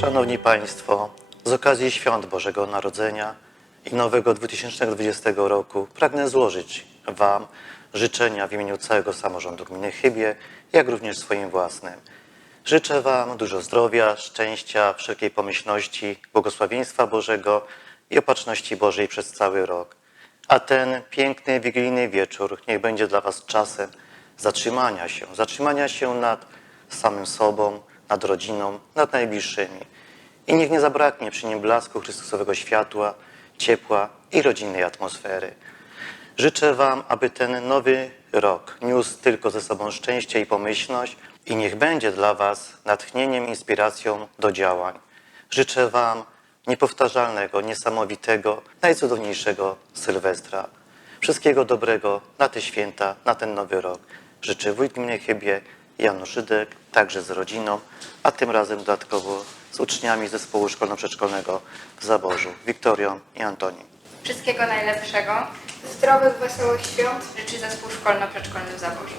Szanowni Państwo, z okazji świąt Bożego Narodzenia i nowego 2020 roku pragnę złożyć Wam życzenia w imieniu całego samorządu gminy Chybie, jak również swoim własnym. Życzę Wam dużo zdrowia, szczęścia, wszelkiej pomyślności, błogosławieństwa Bożego i opatrzności Bożej przez cały rok. A ten piękny, wigilijny wieczór niech będzie dla Was czasem zatrzymania się, zatrzymania się nad samym sobą, nad rodziną, nad najbliższymi. I niech nie zabraknie przy nim blasku Chrystusowego światła, ciepła i rodzinnej atmosfery. Życzę Wam, aby ten nowy rok niósł tylko ze sobą szczęście i pomyślność i niech będzie dla Was natchnieniem, inspiracją do działań. Życzę Wam niepowtarzalnego, niesamowitego, najcudowniejszego Sylwestra. Wszystkiego dobrego na te święta, na ten nowy rok. Życzę wójt gminy Chybie, Janusz Żydek, także z rodziną, a tym razem dodatkowo z uczniami zespołu szkolno-przedszkolnego w Zaborzu, Wiktorią i Antonim. Wszystkiego najlepszego. Zdrowych, wesołych świąt. Życzy zespół szkolno-przedszkolny w Zaborzu.